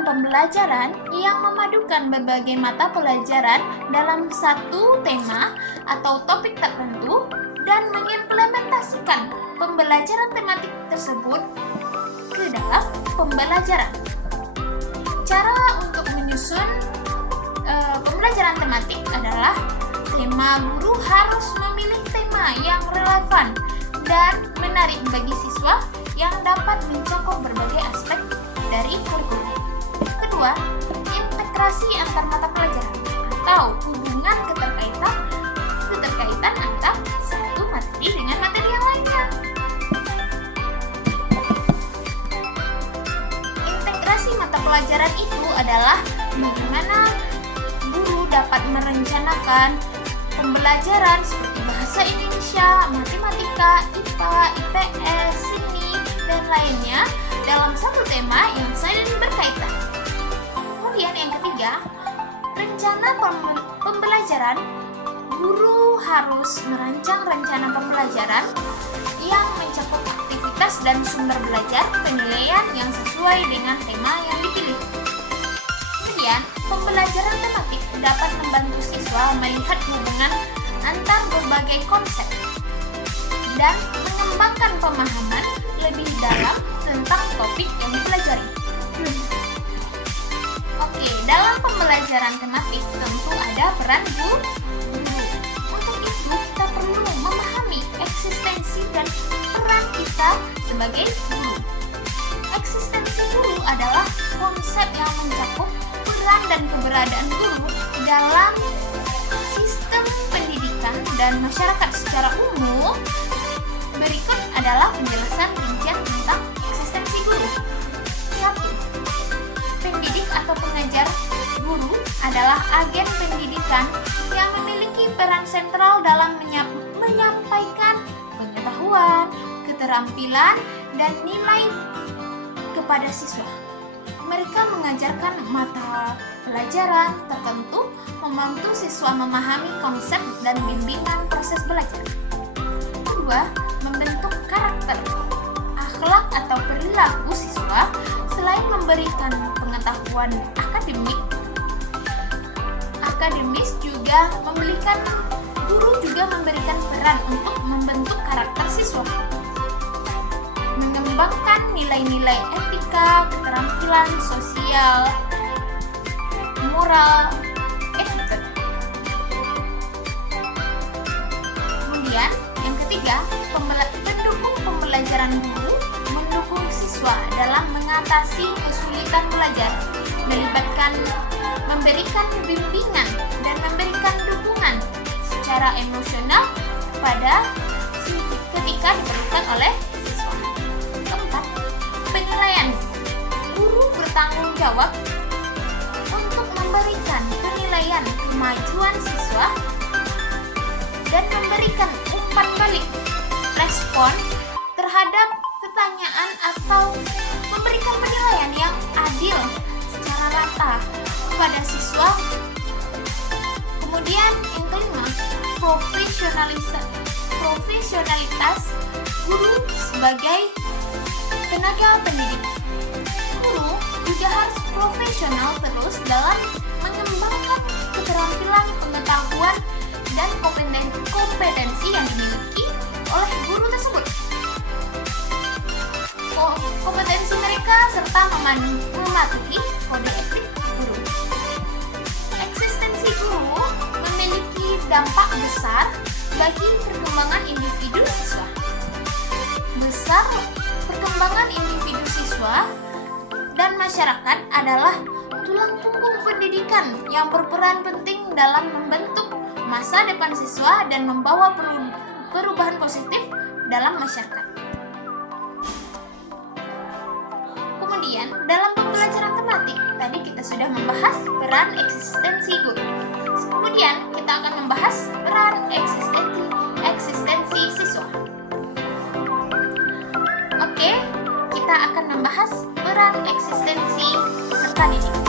kegiatan pembelajaran yang memadukan berbagai mata pelajaran dalam satu tema atau topik tertentu dan mengimplementasikan pembelajaran tematik tersebut ke dalam pembelajaran. Cara untuk menyusun pembelajaran tematik adalah guru harus memilih tema yang relevan dan menarik bagi siswa yang dapat mencakup berbagai aspek dari kurikulum. Kedua, integrasi antar mata pelajaran atau hubungan keterkaitan antara satu materi dengan materi yang lainnya. Integrasi mata pelajaran itu adalah bagaimana guru dapat merencanakan pembelajaran seperti bahasa Indonesia, matematika, IPA, IPS, seni, dan lainnya dalam satu tema yang saling berkaitan. Kemudian yang ketiga, rencana pembelajaran. Guru harus merancang rencana pembelajaran yang mencakup aktivitas dan sumber belajar penilaian yang sesuai dengan tema yang dipilih. Kemudian, pembelajaran tematik dapat membantu siswa melihat hubungan antar berbagai konsep dan mengembangkan pemahaman lebih dalam tentang topik yang dipelajari. Oke, dalam pembelajaran tematik tentu ada peran guru. Untuk itu kita perlu memahami eksistensi dan peran kita sebagai guru. Eksistensi guru adalah konsep yang mencakup peran dan keberadaan guru dalam sistem pendidikan dan masyarakat secara umum. Berikut adalah penjelasan rincian tentang eksistensi guru. 1. Pendidik atau pengajar. Guru adalah agen pendidikan yang memiliki peran sentral dalam menyampaikan pengetahuan, keterampilan, dan nilai kepada siswa. Mereka mengajarkan mata pelajaran tertentu, membantu siswa memahami konsep dan bimbingan proses belajar. Kedua, membentuk karakter, akhlak atau perilaku siswa. Selain memberikan pengetahuan akademis juga guru juga memberikan peran untuk membentuk karakter siswa, mengembangkan nilai-nilai etika, keterampilan sosial, moral, etika. Kemudian yang ketiga, mendukung pembelajaran. Guru mendukung siswa dalam mengatasi kesulitan belajar, memberikan bimbingan dan memberikan dukungan secara emosional ketika diperlukan oleh siswa. Keempat, penilaian. Guru bertanggung jawab untuk memberikan penilaian kemajuan siswa dan memberikan umpan balik, respon terhadap pertanyaan atau memberikan penilaian yang adil secara rata kepada siswa. Kemudian yang kelima, profesionalitas guru sebagai tenaga pendidik. Guru juga harus profesional terus dalam mengembangkan keterampilan, pengetahuan, dan kompetensi yang dimiliki oleh guru tersebut. Kompetensi mereka serta mematuhi kode etik guru. Eksistensi guru memiliki dampak besar bagi perkembangan individu siswa. Perkembangan individu siswa dan masyarakat adalah tulang punggung pendidikan yang berperan penting dalam membentuk masa depan siswa dan membawa perubahan positif dalam masyarakat. Kemudian, dalam pembelajaran tematik, tadi kita sudah membahas peran eksistensi guru. Kemudian, kita akan membahas peran eksistensi siswa. Oke, kita akan membahas peran eksistensi peserta didik.